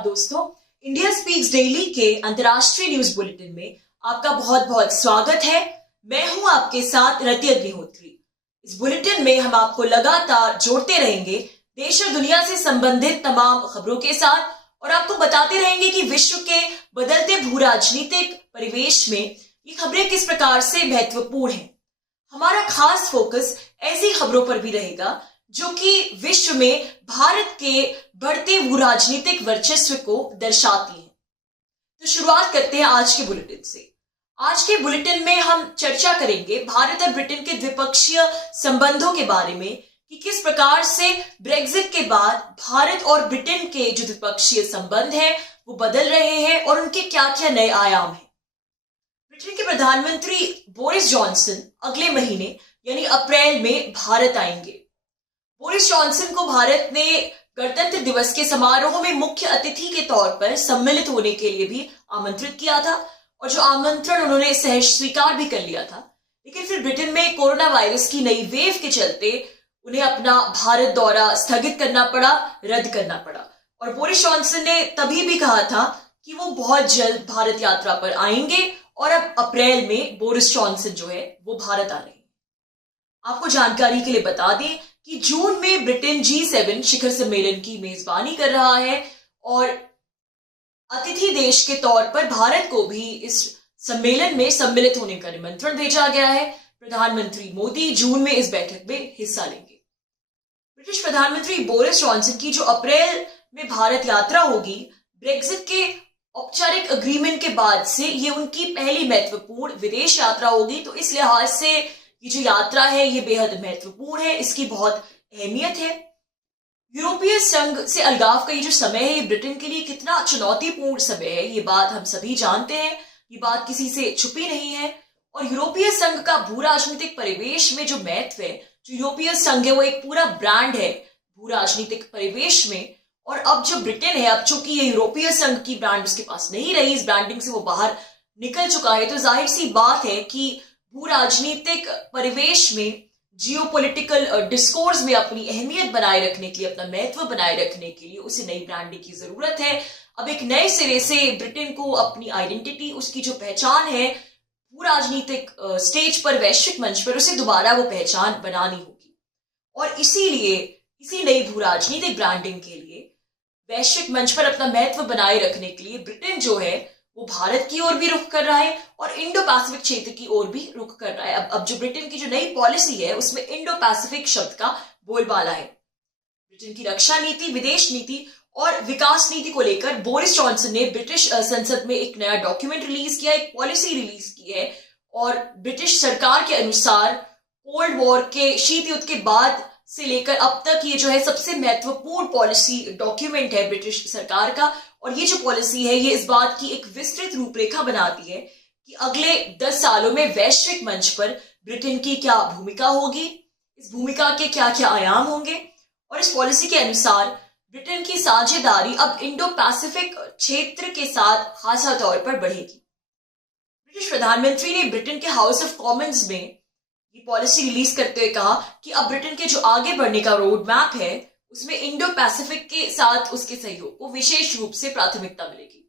नमस्कार दोस्तों, India speaks daily के अंतर्राष्ट्रीय न्यूज बुलेटिन में आपका बहुत बहुत स्वागत है। मैं हूं आपके साथ रति अग्निहोत्री। इस बुलेटिन में हम आपको लगातार जोड़ते रहेंगे देश और दुनिया से संबंधित तमाम खबरों के साथ और आपको बताते रहेंगे कि विश्व के बदलते भू राजनीतिक परिवेश में ये खबरें किस प्रकार से महत्वपूर्ण हैं। हमारा खास फोकस ऐसी खबरों पर भी रहेगा जो कि विश्व में भारत के बढ़ते भू राजनीतिक वर्चस्व को दर्शाती है। तो शुरुआत करते हैं आज के बुलेटिन से। आज के बुलेटिन में हम चर्चा करेंगे भारत और ब्रिटेन के द्विपक्षीय संबंधों के बारे में कि किस प्रकार से ब्रेक्जिट के बाद भारत और ब्रिटेन के जो द्विपक्षीय संबंध हैं वो बदल रहे हैं और उनके क्या क्या नए आयाम हैं। ब्रिटेन के प्रधानमंत्री बोरिस जॉनसन अगले महीने यानी अप्रैल में भारत आएंगे। बोरिस जॉनसन को भारत ने गणतंत्र दिवस के समारोह में मुख्य अतिथि के तौर पर सम्मिलित होने के लिए भी आमंत्रित किया था और जो आमंत्रण उन्होंने सहर्ष स्वीकार भी कर लिया था, लेकिन फिर ब्रिटेन में कोरोना वायरस की नई वेव के चलते उन्हें अपना भारत दौरा स्थगित करना पड़ा, रद्द करना पड़ा। और बोरिस जॉनसन ने तभी भी कहा था कि वो बहुत जल्द भारत यात्रा पर आएंगे और अब अप्रैल में बोरिस जॉनसन जो है वो भारत आ रहे हैं। आपको जानकारी के लिए बता दें कि जून में ब्रिटेन G7 शिखर सम्मेलन की मेजबानी कर रहा है और अतिथि देश के तौर पर भारत को भी इस सम्मेलन में सम्मिलित होने का निमंत्रण भेजा गया है। प्रधानमंत्री मोदी जून में इस बैठक में हिस्सा लेंगे। ब्रिटिश प्रधानमंत्री बोरिस जॉनसन की जो अप्रैल में भारत यात्रा होगी, ब्रेक्जिट के औपचारिक अग्रीमेंट के बाद से ये उनकी पहली महत्वपूर्ण विदेश यात्रा होगी। तो इस लिहाज से ये जो यात्रा है ये बेहद महत्वपूर्ण है, इसकी बहुत अहमियत है। यूरोपीय संघ से अलगाव का ये जो समय है ये ब्रिटेन के लिए कितना चुनौतीपूर्ण समय है, ये बात हम सभी जानते हैं, ये बात किसी से छुपी नहीं है। और यूरोपीय संघ का भू राजनीतिक परिवेश में जो महत्व है, जो यूरोपीय संघ है वो एक पूरा ब्रांड है भू राजनीतिक परिवेश में। और अब जो ब्रिटेन है, अब चूंकि ये यूरोपीय संघ की ब्रांड उसके पास नहीं रही, इस ब्रांडिंग से वो बाहर निकल चुका है, तो जाहिर सी बात है कि भू राजनीतिक परिवेश में जियोपॉलिटिकल डिस्कोर्स में अपनी अहमियत बनाए रखने के लिए, अपना महत्व बनाए रखने के लिए उसे नई ब्रांडिंग की जरूरत है। अब एक नए सिरे से ब्रिटेन को अपनी आइडेंटिटी, उसकी जो पहचान है भू राजनीतिक स्टेज पर, वैश्विक मंच पर, उसे दोबारा वो पहचान बनानी होगी। और इसीलिए इसी नई भू राजनीतिक ब्रांडिंग के लिए, वैश्विक मंच पर अपना महत्व बनाए रखने के लिए ब्रिटेन जो है वो भारत की ओर भी रुख कर रहा है और इंडो पैसिफिक क्षेत्र की ओर भी रुख कर रहा है। अब जो ब्रिटेन की जो नई पॉलिसी है उसमें इंडो पैसिफिक शब्द का बोलबाला है। ब्रिटेन की रक्षा नीति, विदेश नीति और विकास नीति को लेकर बोरिस जॉनसन ने ब्रिटिश संसद में एक नया डॉक्यूमेंट रिलीज किया, एक पॉलिसी रिलीज की है। और ब्रिटिश सरकार के अनुसार कोल्ड वॉर के, शीत युद्ध के बाद से लेकर अब तक ये जो है सबसे महत्वपूर्ण पॉलिसी डॉक्यूमेंट है ब्रिटिश सरकार का। और ये जो पॉलिसी है ये इस बात की एक विस्तृत रूपरेखा बनाती है कि अगले 10 सालों में वैश्विक मंच पर ब्रिटेन की क्या भूमिका होगी, इस भूमिका के क्या क्या आयाम होंगे। और इस पॉलिसी के अनुसार ब्रिटेन की साझेदारी अब इंडो पैसिफिक क्षेत्र के साथ खासा तौर पर बढ़ेगी। ब्रिटिश प्रधानमंत्री ने ब्रिटेन के हाउस ऑफ कॉमन्स में ये पॉलिसी रिलीज करते हुए कहा कि अब ब्रिटेन के जो आगे बढ़ने का रोड मैप है उसमें इंडो पैसिफिक के साथ उसके सहयोग को विशेष रूप से प्राथमिकता मिलेगी।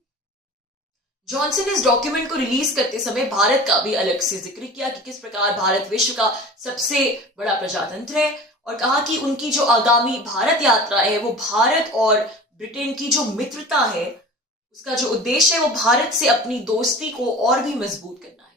जॉनसन ने इस डॉक्यूमेंट को रिलीज करते समय भारत का भी अलग से जिक्र किया कि किस प्रकार भारत विश्व का सबसे बड़ा प्रजातंत्र है और कहा कि उनकी जो आगामी भारत यात्रा है वो भारत और ब्रिटेन की जो मित्रता है उसका जो उद्देश्य है वो भारत से अपनी दोस्ती को और भी मजबूत करना है।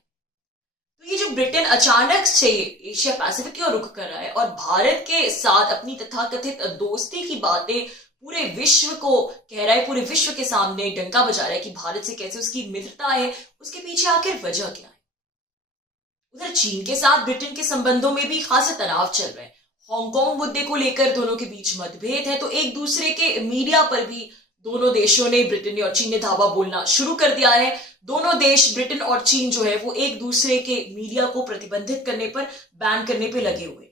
तो ये जो ब्रिटेन अचानक से एशिया पैसिफिक की ओर रुख कर रहा है और भारत के साथ अपनी तथाकथित दोस्ती की बातें पूरे विश्व को कह रहा है, पूरे विश्व के सामने डंका बजा रहा है कि भारत से कैसे उसकी मित्रता है, उसके पीछे आखिर वजह क्या है। उधर चीन के साथ ब्रिटेन के संबंधों में भी खासा तनाव चल रहा है। हांगकांग मुद्दे को लेकर दोनों के बीच मतभेद है, तो एक दूसरे के मीडिया पर भी दोनों देशों ने, ब्रिटेन और चीन ने धावा बोलना शुरू कर दिया है। दोनों देश, ब्रिटेन और चीन जो है वो एक दूसरे के मीडिया को प्रतिबंधित करने पर, बैन करने पे लगे हुए।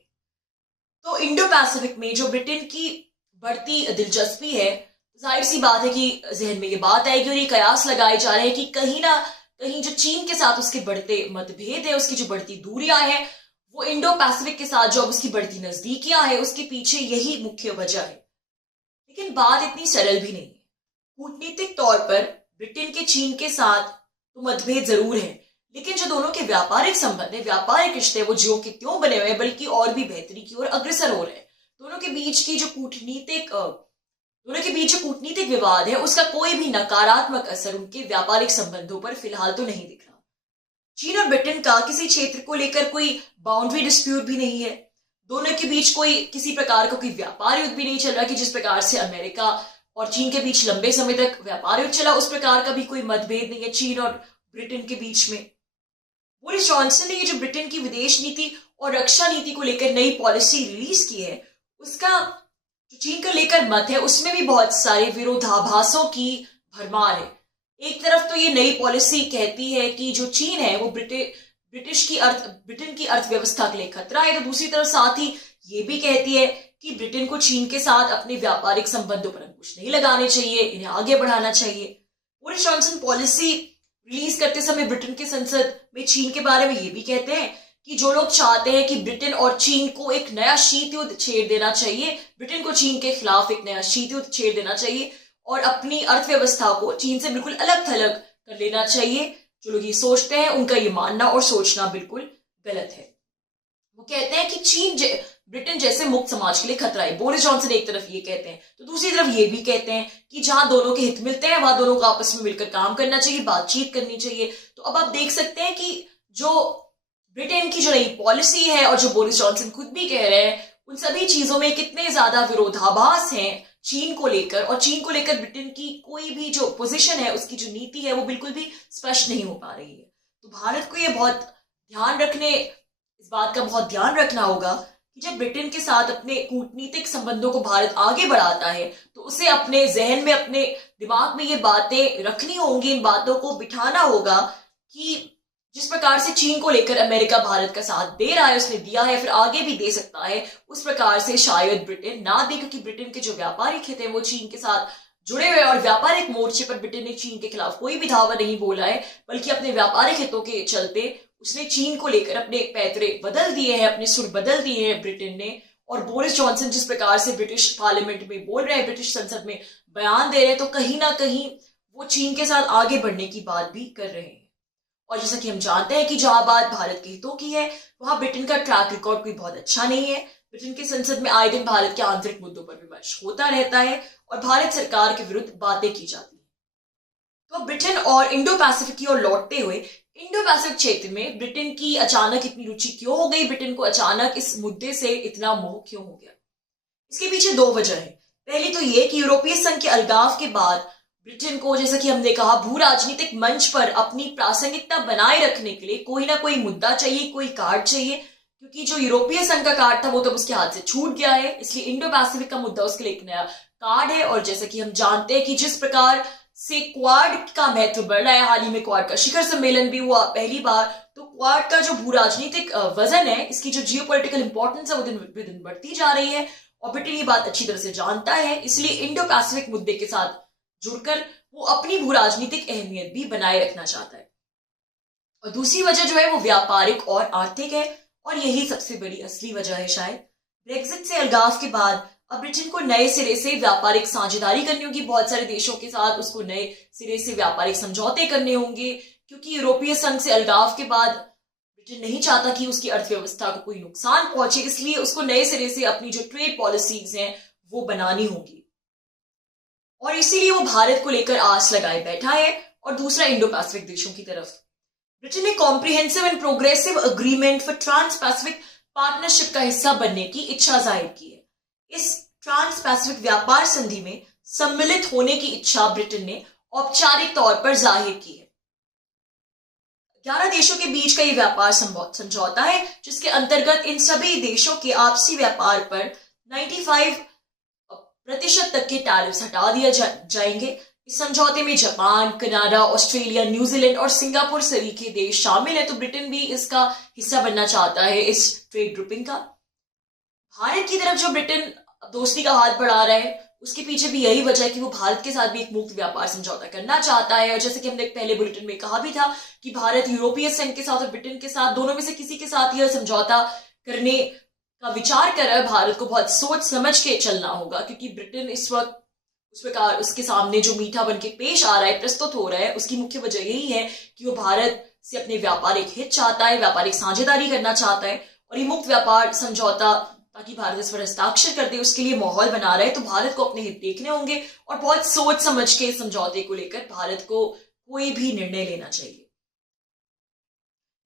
तो इंडो पैसिफिक में जो ब्रिटेन की बढ़ती दिलचस्पी है, जाहिर सी बात है कि जहन में ये बात आएगी और ये कयास लगाए जा रहे हैं कि कहीं ना कहीं जो चीन के साथ उसके बढ़ते मतभेद है, उसकी जो बढ़ती दूरियां हैं, वो इंडो पैसिफिक के साथ जो अब उसकी बढ़ती नजदीकियां है, उसके पीछे यही मुख्य वजह है। लेकिन बात इतनी सरल भी नहीं है। कूटनीतिक तौर पर ब्रिटेन के चीन के साथ तो मतभेद जरूर है, लेकिन जो दोनों के व्यापारिक संबंध है, व्यापारिक रिश्ते, वो ज्यों के त्यों बने हुए हैं, बल्कि और भी बेहतरी की ओर अग्रसर हो रहे हैं। दोनों के बीच जो कूटनीतिक विवाद है, उसका कोई भी नकारात्मक असर उनके व्यापारिक संबंधों पर फिलहाल तो नहीं दिख रहा। चीन और ब्रिटेन का किसी क्षेत्र को लेकर कोई बाउंड्री डिस्प्यूट भी नहीं है। दोनों के बीच कोई किसी प्रकार का कोई व्यापार युद्ध भी नहीं चल रहा कि जिस प्रकार से अमेरिका और चीन के बीच लंबे समय तक व्यापार युद्ध चला, उस प्रकार का भी कोई मतभेद नहीं है चीन और ब्रिटेन के बीच में। बोरिस जॉनसन ने ये जो ब्रिटेन की विदेश नीति और रक्षा नीति को लेकर नई पॉलिसी रिलीज की है, उसका जो चीन का लेकर मत है, उसमें भी बहुत सारे विरोधाभासों की भरमार है। एक तरफ तो ये नई पॉलिसी कहती है कि जो चीन है वो ब्रिटेन की अर्थव्यवस्था के लिए खतरा है, तो दूसरी तरफ साथ ही ये भी कहती है कि ब्रिटेन को चीन के साथ अपने व्यापारिक संबंधों पर अंकुश नहीं लगाने चाहिए, इन्हें आगे बढ़ाना चाहिए। बोरिस जॉनसन पॉलिसी रिलीज करते समय ब्रिटेन की संसद में चीन के बारे में ये भी कहते हैं कि जो लोग चाहते हैं कि ब्रिटेन और चीन को एक नया शीत युद्ध छेड़ देना चाहिए, ब्रिटेन को चीन के खिलाफ एक नया शीत युद्ध छेड़ देना चाहिए और अपनी अर्थव्यवस्था को चीन से बिल्कुल अलग थलग कर लेना चाहिए। जो लोग ये सोचते हैं, उनका ये मानना और सोचना बिल्कुल गलत है। वो कहते हैं कि ब्रिटेन जैसे मुक्त समाज के लिए खतरा है। बोरिस जॉनसन एक तरफ ये कहते हैं, तो दूसरी तरफ ये भी कहते हैं कि जहां दोनों के हित मिलते हैं, वहां दोनों को आपस में मिलकर काम करना चाहिए, बातचीत करनी चाहिए। तो अब आप देख सकते हैं कि जो ब्रिटेन की जो नई पॉलिसी है और जो बोरिस जॉनसन खुद भी कह रहे हैं, उन सभी चीजों में कितने ज्यादा विरोधाभास हैं चीन को लेकर, और चीन को लेकर ब्रिटेन की कोई भी जो पोजीशन है, उसकी जो नीति है, वो बिल्कुल भी स्पष्ट नहीं हो पा रही है। तो भारत को इस बात का बहुत ध्यान रखना होगा कि जब ब्रिटेन के साथ अपने कूटनीतिक संबंधों को भारत आगे बढ़ाता है, तो उसे अपने जहन में, अपने दिमाग में ये बातें रखनी होंगी, इन बातों को बिठाना होगा कि जिस प्रकार से चीन को लेकर अमेरिका भारत का साथ दे रहा है, उसने दिया है, फिर आगे भी दे सकता है, उस प्रकार से शायद ब्रिटेन ना दे, क्योंकि ब्रिटेन के जो व्यापारिक हित है वो चीन के साथ जुड़े हुए, और व्यापारिक मोर्चे पर ब्रिटेन ने चीन के खिलाफ कोई भी धावा नहीं बोला है, बल्कि अपने व्यापारिक हितों के चलते उसने चीन को लेकर अपने पैतरे बदल दिए हैं, अपने सुर बदल दिए हैं ब्रिटेन ने। और बोरिस जॉनसन जिस प्रकार से ब्रिटिश पार्लियामेंट में बोल रहे हैं, ब्रिटिश संसद में बयान दे रहे हैं, तो कहीं ना कहीं वो चीन के साथ आगे बढ़ने की बात भी कर रहे हैं। और जैसा कि हम जानते हैं कि जहां बात भारत के हितों की है, वहां ब्रिटेन का ट्रैक रिकॉर्ड कोई बहुत अच्छा नहीं है। ब्रिटेन की संसद में आए दिन भारत के आंतरिक मुद्दों पर विमर्श होता रहता है और भारत सरकार के विरुद्ध बातें की जाती है। तो ब्रिटेन और इंडो पैसिफिक की ओर लौटते हुए, इंडो पैसिफिक क्षेत्र में ब्रिटेन की अचानक इतनी रुचि क्यों हो गई, ब्रिटेन को अचानक इस मुद्दे से इतना मोह क्यों हो गया? इसके पीछे दो वजह है। पहली तो ये कि यूरोपीय संघ के अलगाव के बाद ब्रिटेन को, जैसा कि हमने कहा, भू राजनीतिक मंच पर अपनी प्रासंगिकता बनाए रखने के लिए कोई ना कोई मुद्दा चाहिए, कोई कार्ड चाहिए, क्योंकि जो यूरोपीय संघ का कार्ड था वो तो उसके हाथ से छूट गया है, इसलिए इंडो पैसिफिक का मुद्दा उसके लिए एक नया कार्ड है। और जैसा कि हम जानते हैं कि जिस प्रकार से क्वाड का महत्व बढ़ रहा है, हाल ही में क्वाड का शिखर सम्मेलन भी हुआ पहली बार, तो क्वाड का जो भू राजनीतिक वजन है, इसकी जो जियोपॉलिटिकल इंपॉर्टेंस है, वो दिन ब दिन बढ़ती जा रही है और ब्रिटेन ये बात अच्छी तरह से जानता है, इसलिए इंडो पैसिफिक मुद्दे के साथ जुड़कर वो अपनी भू राजनीतिक अहमियत भी बनाए रखना चाहता है। और दूसरी वजह जो है वो व्यापारिक और आर्थिक है, और यही सबसे बड़ी असली वजह है शायद। ब्रेक्जिट से अलगाव के बाद अब ब्रिटेन को नए सिरे से व्यापारिक साझेदारी करनी होगी बहुत सारे देशों के साथ, उसको नए सिरे से व्यापारिक समझौते करने होंगे, क्योंकि यूरोपीय संघ से अलगाव के बाद ब्रिटेन नहीं चाहता कि उसकी अर्थव्यवस्था को कोई नुकसान पहुंचे, इसलिए उसको नए सिरे से अपनी जो ट्रेड पॉलिसीज हैं वो बनानी होगी, और इसीलिए वो भारत को लेकर आस लगाए बैठा है। और दूसरा, इंडो पैसिफिक देशों की तरफ ब्रिटेन ने comprehensive and progressive agreement for trans Pacific partnership का हिस्सा बनने की इच्छा जाहिर की है। इस ट्रांस पैसिफिक व्यापार संधि में सम्मिलित होने की इच्छा ब्रिटेन ने औपचारिक तौर पर जाहिर की है। 11 देशों के बीच का ये व्यापार समझौता है, जिसके अंतर्गत इन सभी देशों के आपसी व्यापार पर 95% तक के टैरिफ्स हटा दिए जाएंगे। इस समझौते में जापान, कनाडा, ऑस्ट्रेलिया, न्यूजीलैंड और सिंगापुर सरीखे देश शामिल है, तो ब्रिटेन भी इसका हिस्सा बनना चाहता है इस ट्रेड ग्रुपिंग का। भारत की तरफ जो ब्रिटेन दोस्ती का हाथ बढ़ा रहा है, उसके पीछे भी यही वजह है कि वो भारत के साथ भी एक मुक्त व्यापार समझौता करना चाहता है। और जैसे कि हमने पहले बुलेटिन में कहा भी था कि भारत यूरोपीय संघ के साथ और ब्रिटेन के साथ, दोनों में से किसी के साथ यह समझौता करने का विचार कर रहा है। भारत को बहुत सोच समझ के चलना होगा, क्योंकि ब्रिटेन इस वक्त उस प्रकार उसके सामने जो मीठा बन के पेश आ रहा है, प्रस्तुत हो रहा है, उसकी मुख्य वजह यही है कि वो भारत से अपने व्यापारिक हित चाहता है, व्यापारिक साझेदारी करना चाहता है, और ये मुक्त व्यापार समझौता ताकि भारत इस पर हस्ताक्षर कर दे उसके लिए माहौल बना रहा है। तो भारत को अपने हित देखने होंगे और बहुत सोच समझ के इस समझौते को लेकर भारत को कोई भी निर्णय लेना चाहिए।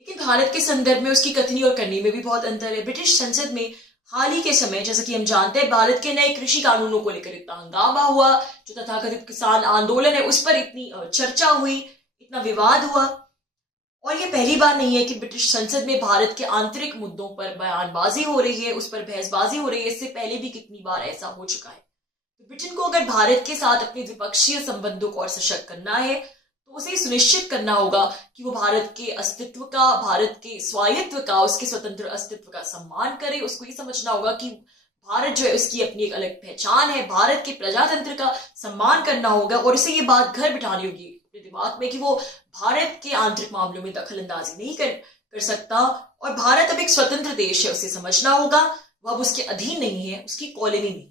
लेकिन भारत के संदर्भ में उसकी कथनी और करनी में भी बहुत अंतर है। ब्रिटिश संसद में हाल ही के समय, जैसा कि हम जानते हैं, भारत के नए कृषि कानूनों को लेकर इतना हंगामा हुआ, जो तथाकथित किसान आंदोलन है उस पर इतनी चर्चा हुई, इतना विवाद हुआ। और ये पहली बार नहीं है कि ब्रिटिश संसद में भारत के आंतरिक मुद्दों पर बयानबाजी हो रही है, उस पर बहसबाजी हो रही है। इससे पहले भी कितनी बार ऐसा हो चुका है। तो ब्रिटेन को अगर भारत के साथ अपने द्विपक्षीय संबंधों को और सशक्त करना है तो उसे सुनिश्चित करना होगा कि वो भारत के अस्तित्व का, भारत के स्वायत्व का, उसके स्वतंत्र अस्तित्व का सम्मान करे। उसको ये समझना होगा कि भारत जो है उसकी अपनी एक अलग पहचान है, भारत के प्रजातंत्र का सम्मान करना होगा, और उसे ये बात घर बिठानी होगी अपने दिमाग में कि वो भारत के आंतरिक मामलों में दखल अंदाजी नहीं कर सकता। और भारत अब एक स्वतंत्र देश है, उसे समझना होगा वह अब उसके अधीन नहीं है, उसकी कॉलोनी नहीं।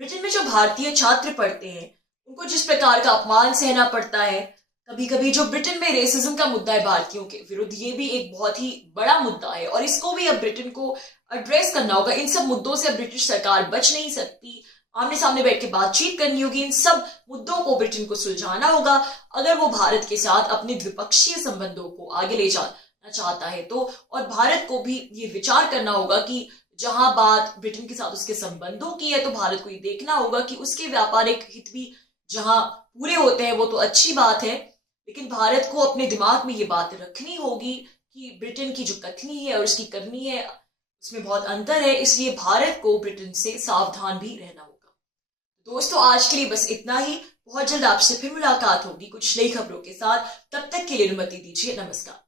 ब्रिटेन में जो भारतीय छात्र पढ़ते हैं उनको जिस प्रकार का अपमान सहना पड़ता है, कभी कभी जो ब्रिटेन में रेसिज्म का मुद्दा है भारतीयों के विरुद्ध, ये भी एक बहुत ही बड़ा मुद्दा है और इसको भी अब ब्रिटेन को एड्रेस करना होगा। इन सब मुद्दों से अब ब्रिटिश सरकार बच नहीं सकती, आमने सामने बैठ के बातचीत करनी होगी। इन सब मुद्दों को ब्रिटेन को सुलझाना होगा अगर वो भारत के साथ अपने द्विपक्षीय संबंधों को आगे ले जाना चाहता है तो। और भारत को भी ये विचार करना होगा कि जहां बात ब्रिटेन के साथ उसके संबंधों की है तो भारत को ये देखना होगा कि उसके व्यापारिक हित भी जहां पूरे होते हैं वो तो अच्छी बात है, लेकिन भारत को अपने दिमाग में ये बात रखनी होगी कि ब्रिटेन की जो कथनी है और उसकी करनी है उसमें बहुत अंतर है। इसलिए भारत को ब्रिटेन से सावधान भी रहना होगा। दोस्तों, आज के लिए बस इतना ही। बहुत जल्द आपसे फिर मुलाकात होगी कुछ नई खबरों के साथ। तब तक के लिए अनुमति दीजिए। नमस्कार।